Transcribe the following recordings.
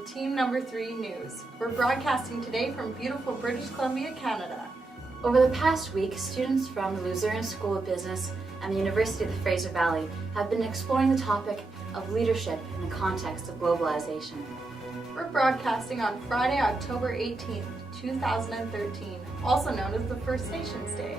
from Team Number 3 News. We're broadcasting today from beautiful British Columbia, Canada. Over the past week, students from the Lucerne School of Business and the University of the Fraser Valley have been exploring the topic of leadership in the context of globalization. We're broadcasting on Friday, October 18th, 2013, also known as the First Nations Day.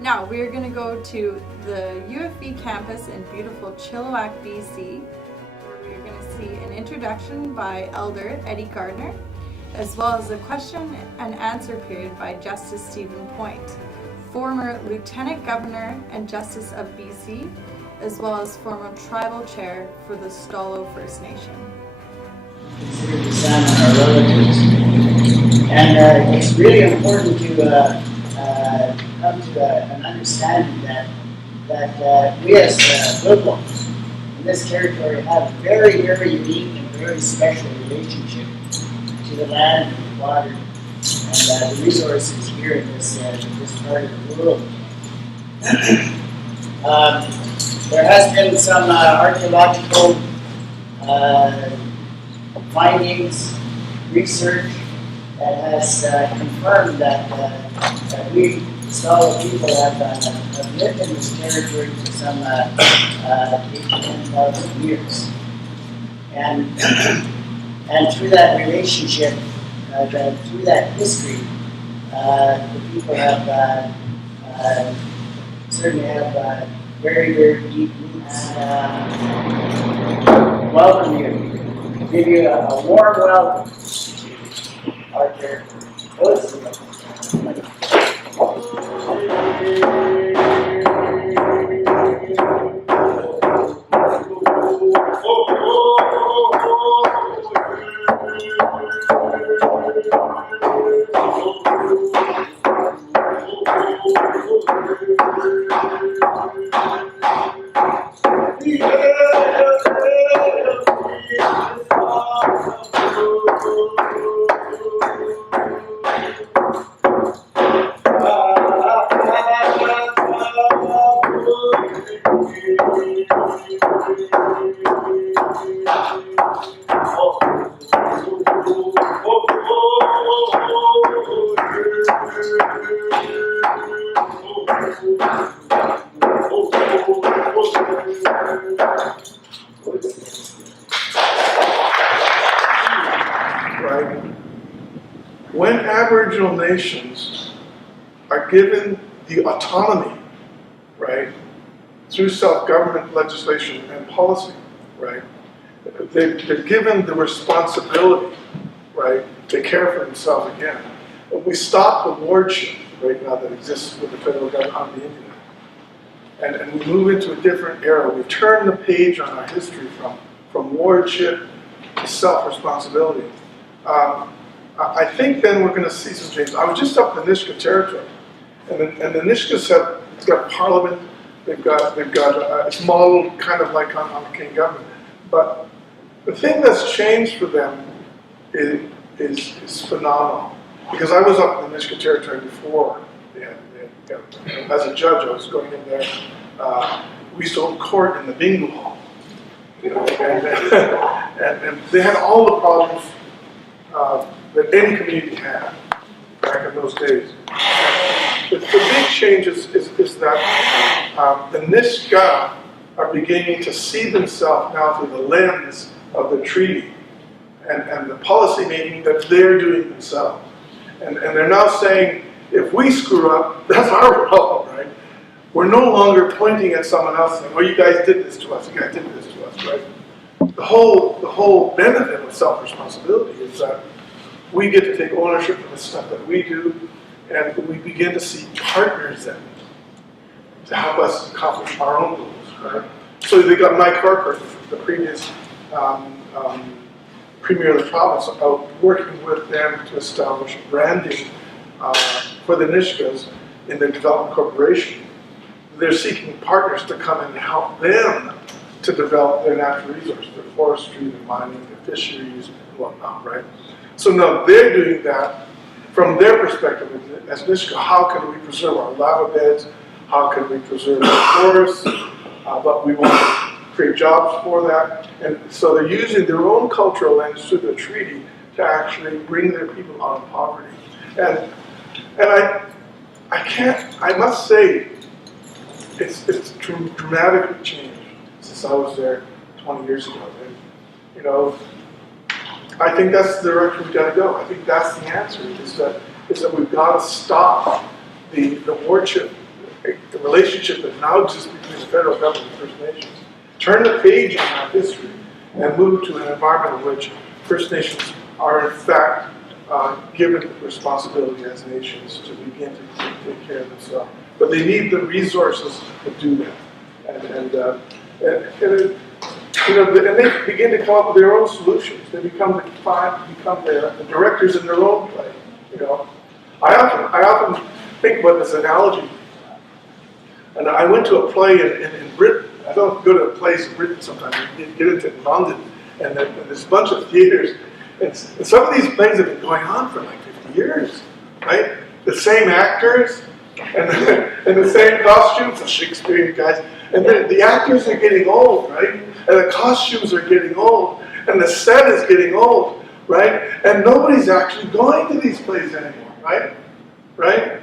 Now we are going to go to the UFB campus in beautiful Chilliwack, BC. We're going to see an introduction by Elder Eddie Gardner, as well as a question and answer period by Justice Stephen Point, former Lieutenant Governor and Justice of BC, as well as former Tribal Chair for the Stolo First Nation. Consider the son our relatives. And it's really important to come to an understanding that we as Pueblos in this territory have a very, very unique and very special relationship to the land and the water and the resources here in this part of the world. There has been some archaeological findings, research that has confirmed that we Stolo people have lived in this territory for some 8,000 to 10,000 years. And through that relationship, through that history, the people have certainly have very, very deep roots. Welcome you. Give you a warm welcome. Arthur. Right? When Aboriginal nations are given the autonomy, right, through self-government legislation and policy, right, they're given the responsibility, right, to care for themselves again. But we stop the wardship right now that exists with the federal government on the Indian. And we move into a different era. We turn the page on our history from wardship to self-responsibility. I think then we're going to see some changes. I was just up in the Nisga'a territory, and the Nisga'a have got parliament. They've got it's modeled kind of like on the King government. But the thing that's changed for them is phenomenal. Because I was up in the Nisga'a territory before. As a judge, I was going in there. We used to hold court in the bingo hall, you know, and they had all the problems that any community had back in those days. The big change is that the Nisga'a are beginning to see themselves now through the lens of the treaty and the policy making that they're doing themselves. And they're now saying, if we screw up, that's our problem, right? We're no longer pointing at someone else saying, well, you guys did this to us, you guys did this to us, right? The whole benefit of self-responsibility is that we get to take ownership of the stuff that we do, and we begin to see partners then to help us accomplish our own goals, right? So they got Mike Harper, the previous premier of the province, out working with them to establish branding for the Nisga's in the Development Corporation. They're seeking partners to come and help them to develop their natural resources, their forestry, their mining, their fisheries, and whatnot, right? So now they're doing that from their perspective as Nisga'a. How can we preserve our lava beds? How can we preserve our forests? But we want create jobs for that. And so they're using their own cultural lens through the treaty to actually bring their people out of poverty. And I must say, it's dramatically changed since I was there 20 years ago. And, you know, I think that's the direction we've got to go. I think that's the answer, is that we've got to stop the wardship, the relationship that now exists between the federal government and First Nations. Turn the page on our history and move to an environment in which First Nations are in fact given the responsibility as nations to begin to take care of themselves. But they need the resources to do that. And they begin to come up with their own solutions. They become the directors in their own play. You know, I often think about this analogy. And I went to a play in Britain. I don't go to a place in Britain sometimes. You get into it in London, and there's a bunch of theaters. And some of these plays have been going on for like 50 years, right? The same actors and the same costumes, the Shakespearean guys. And then the actors are getting old, right? And the costumes are getting old. And the set is getting old, right? And nobody's actually going to these plays anymore, right? Right?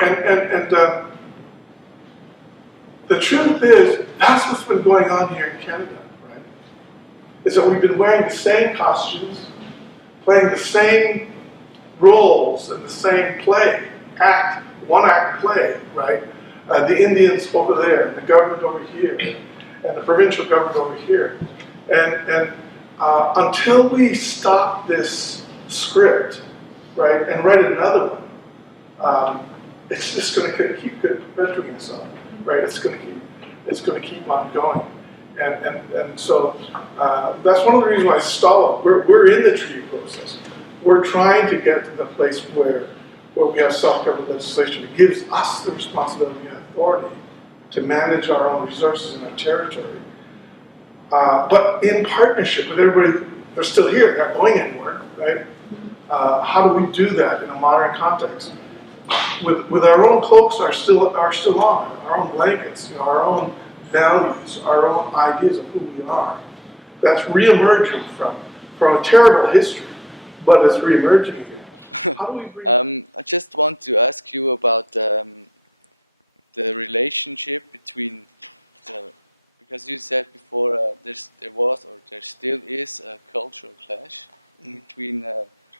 And the truth is, that's what's been going on here in Canada, right? Is that we've been wearing the same costumes, playing the same roles in the same play, one-act play, right? The Indians over there, and the government over here, and the provincial government over here. And until we stop this script, right, and write another one, it's just going to keep perpetuating itself, right? It's going to keep on going, and so that's one of the reasons why I stall. We're in the treaty process. We're trying to get to the place where we have self-government legislation that gives us the responsibility and authority to manage our own resources in our territory, but in partnership with everybody. They're still here. They're not going anywhere, right? How do we do that in a modern context? With our own cloaks are still on, our own blankets, our own values, our own ideas of who we are. That's reemerging from a terrible history, but it's reemerging again. How do we bring I just want to ask you about the relationship between because you said before there was or there still is a cultural clash between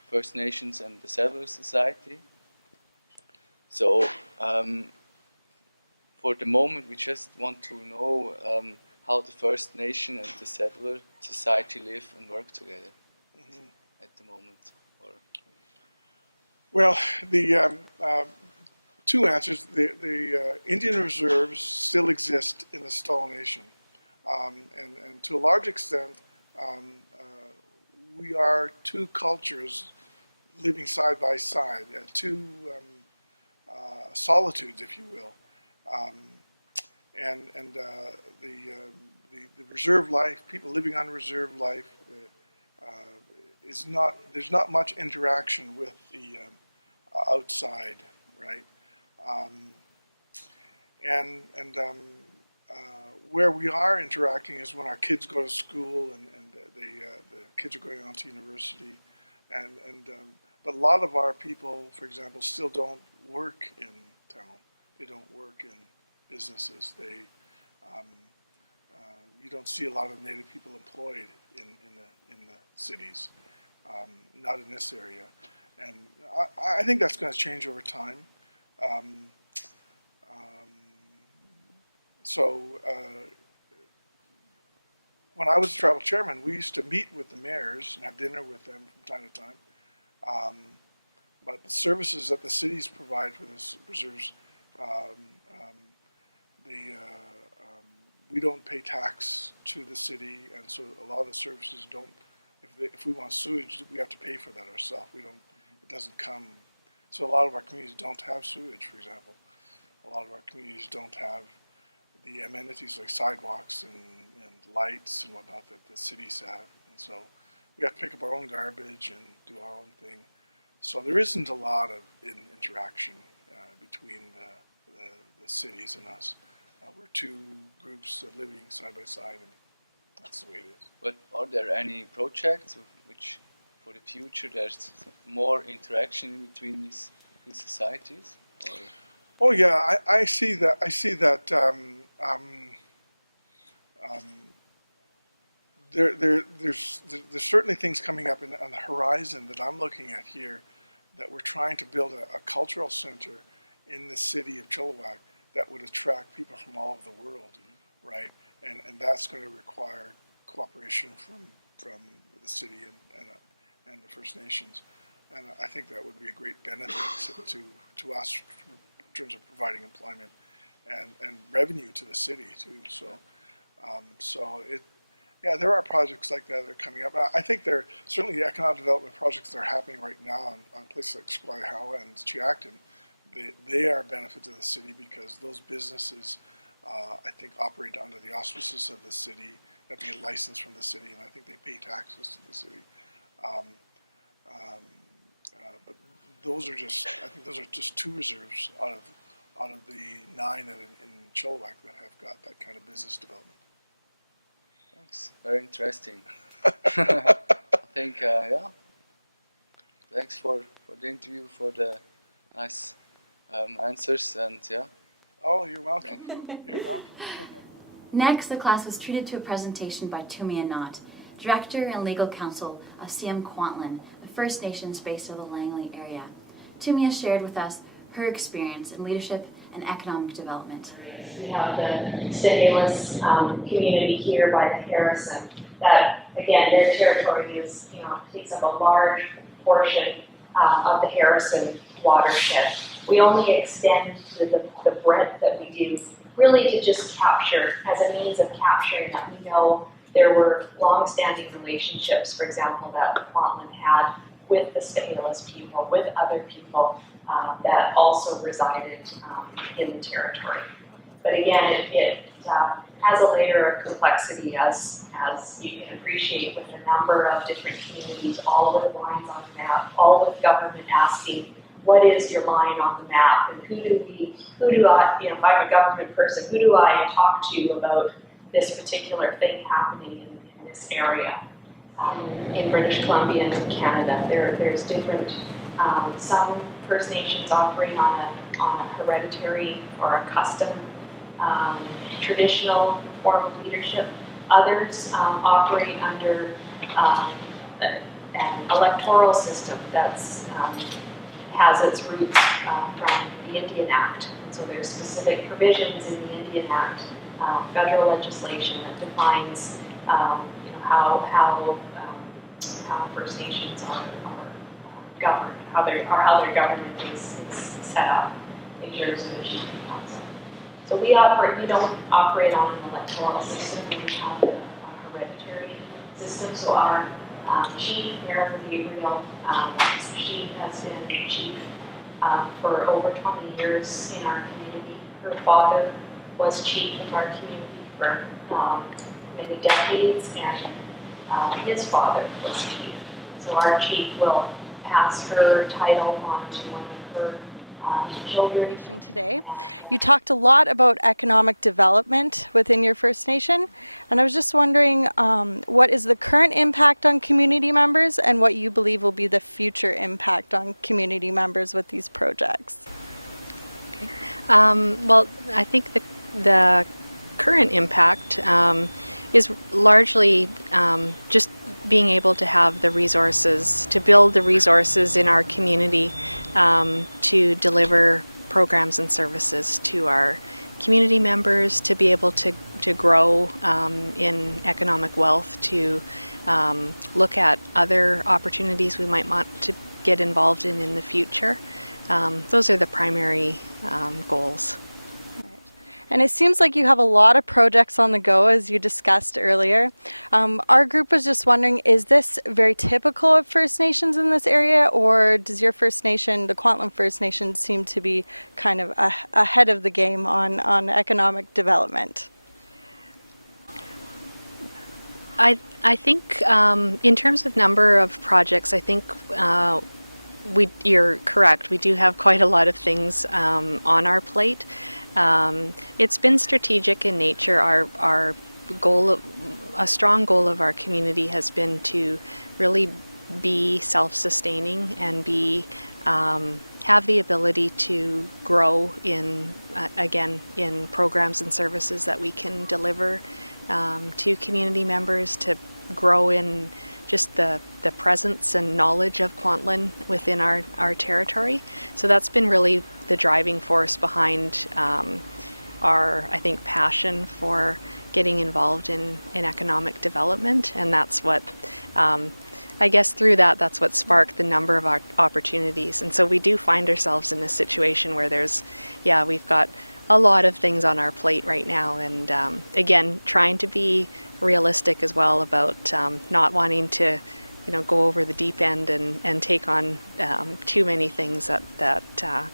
First Nations and the settler society. So, for the moment, we just want to know how the First Nation and the settler society live and work together at the moment. Well, the two answers. The Indian reserves still exist in the Stall Nation, and to a large extent, we are two cultures living side by side, two solitudes, if you will, and the reserve life, people living on reserve life, is not. There's not much interaction with the outside, right? Where we are interacting is when our kids go to school and the kids are going on to university, but a lot of our people, for example, still don't work in town. They don't work in businesses. You don't see a lot of Native people employed in the cities, not in this area, and I think that's going to change over time. When I was tribal chairman, we used to meet with the mayors and have dinner with them from time to time. But the services that the cities provide for the reserves, we don't pay tax to the city, and so a lot of the services don't. If we want sewage, we have to pay for that ourselves. It doesn't come. So a lot of our communities don't have sewage, for example. A lot of our communities don't have the amenities like sidewalks and lights and whatnot that the cities have. And so we have to pick up our own garbage and do our own thing. So there isn't a lot of interaction between the cities and us. we're two groups living side by side, and that's the way it is. But are there any projects which, for the future, there's more interaction between these two societies? Or? Oh yeah, I see that. I see that. There's certainly things coming up on the horizon that I'm looking at here, that we're trying to build a cultural center in the city of Chilliwack that would attract people from all over the world, right? And that's going to require cooperation from the city and the First Nations, and I think that would be a great benefit to us in terms of providing employment and revenue to the city too. So yeah, there are projects like that are coming up. I think there are certainly the economic development projects that are happening right now on places like Squamish and Chiacton. They are a benefit to the city because those businesses, I think, operate under the auspices of the city. They have to get licensed from the city, and I think they pay taxes to the city. But those are just two reserves out of the 9 in Chilliwack that have got that kind of business development. Thanks. Very interesting. I think, yeah. Thanks for the interview, for the nice answers, and yeah. Oh, you're welcome. You're welcome. Next, the class was treated to a presentation by Tumia Knott, Director and Legal Counsel of CM Kwantlen, the First Nations based in the Langley area. Tumia shared with us her experience in leadership and economic development. We have the stimulus community here by the Harrison. That, again, their territory is, takes up a large portion of the Harrison watershed. We only extend the breadth that we do really to just capture, as a means of capturing that we know there were long-standing relationships, for example, that Kwantlen had with the stimulus people, with other people that also resided in the territory. But again, it has a layer of complexity, as you can appreciate, with a number of different communities, all with lines on the map, all with government asking, what is your line on the map, and who do I, if I'm a government person, who do I talk to about this particular thing happening in this area? In British Columbia and Canada, there's different, some First Nations operate on a hereditary or a custom traditional form of leadership. Others operate under an electoral system that's has its roots from the Indian Act. And so there's specific provisions in the Indian Act, federal legislation that defines how First Nations are governed, how their government is set up in jurisdiction council. So we don't operate on an electoral system, we have a hereditary system. So our chief, Marilyn Gabriel, she has been chief for over 20 years in our community. Her father was chief of our community for many decades, and his father was chief. So our chief will pass her title on to one of her children. Today, you talked a lot about economic development within your First Nation, and I was just wondering what is the current impact on community members and what you believe will be the future impact on community members with these projects? Okay. Well, I think the current impact is largely just being able to have the resources, to build the resources in our community to deliver programs and services to our community members, to be able to grow in economic wealth, to look at other opportunities we might want to get involved in the future. Those are the primary goals. And it seems like you have a lot of projects on the go, as you discussed earlier. Our group was just wondering, is this very typical of First Nations in this area, or does your First Nation, the Kwantlen First Nation, seem to be kind of ahead of the game on economic development? I think in terms of number of projects, I think you're correct. We do have quite a lot of things on our plate. It's been strategic in nature. Our goal, a strong goal of our community has been to really be self-sustaining and be have the ability to grow in again in programs and services that we can deliver to community members, to grow in just the presence and knowledge of Kwantlen within our territory. So that's been really the driving force behind our, I think, passion for getting involved in economic development, and that's what I guess through that's what sparked the number of our opportunities. And so we do find ourselves in this situation where we've got a lot of things on our plate right now, and again, trying to be realistic as well about not wanting to, go over the deep end and take on too many things that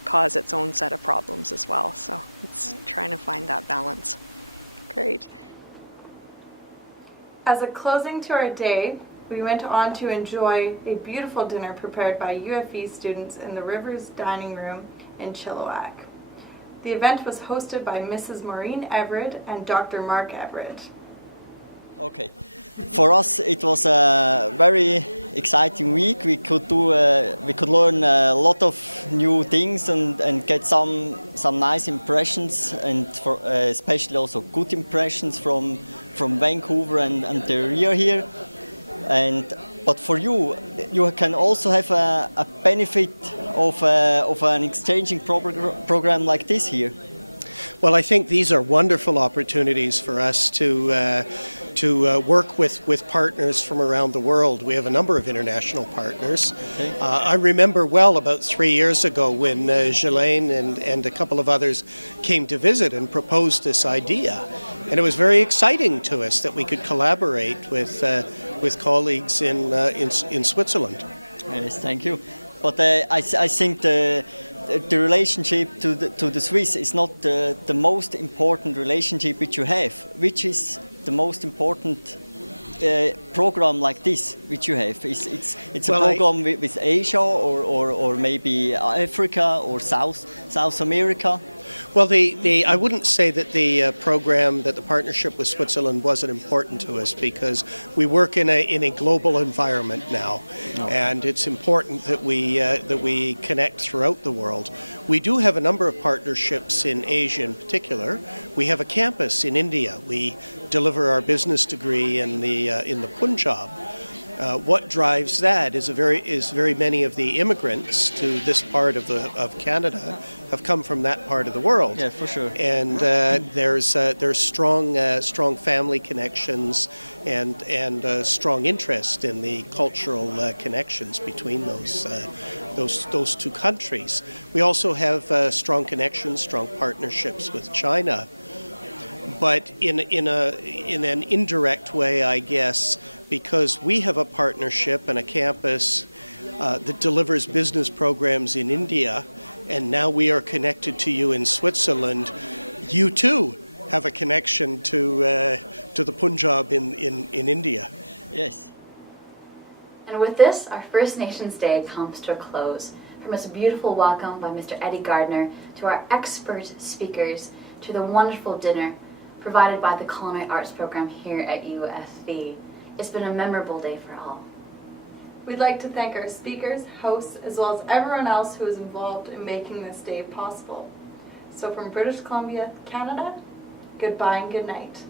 cause its own set of problems as well. So it's trying to find that balance. Great. As a closing to our day, we went on to enjoy a beautiful dinner prepared by UFE students in the Rivers Dining Room in Chilliwack. The event was hosted by Mrs. Maureen Everett and Dr. Mark Everett. Okay, for us it was a very exciting week. We could learn a lot of new things and get some nice impressions, and especially also good impressions from Vancouver and the area here. But for you can also have a benefit of an exchanging program like this here. Well, I think these are wonderful opportunities for us to work with partners from around the world. We have a number of international partners. Okay. I remember well about 3 years ago when Ghislaine and a couple of others came to visit and proposed this idea. And it was very exciting to us that we could collaborate with colleagues in Switzerland. Yes, thank you. But I think the relationship to the Swiss is not the most important relationship which you have. Which is the most important program like this which you have? It's a program with Asia or maybe Africa or South America? Well, I wouldn't say that the program, that the partnership with Switzerland wasn't important to us, because we work in a global environment now, and it's important that we connect throughout the world. We do have a number of partnerships in Asia in particular. We have a campus in India. We deliver our business degree in the Punjab. What drives that is very many of the immigrants to this part of Canada have come from that part of the world. Yeah, for sure. And there's strong family connections and strong interest in the cultural connections between those two countries. We also have strong connections, strong partnerships with China. But in an indirect way, I guess, because we have a partnership and a campus that delivers business programs in India, and now we are connected to you in Switzerland, you too have a connection to the Punjab in India. Yes. And with this, our First Nations Day comes to a close. From a beautiful welcome by Mr. Eddie Gardner, to our expert speakers, to the wonderful dinner provided by the Culinary Arts program here at UFB. It's been a memorable day for all. We'd like to thank our speakers, hosts, as well as everyone else who was involved in making this day possible. So from British Columbia, Canada, goodbye and good night.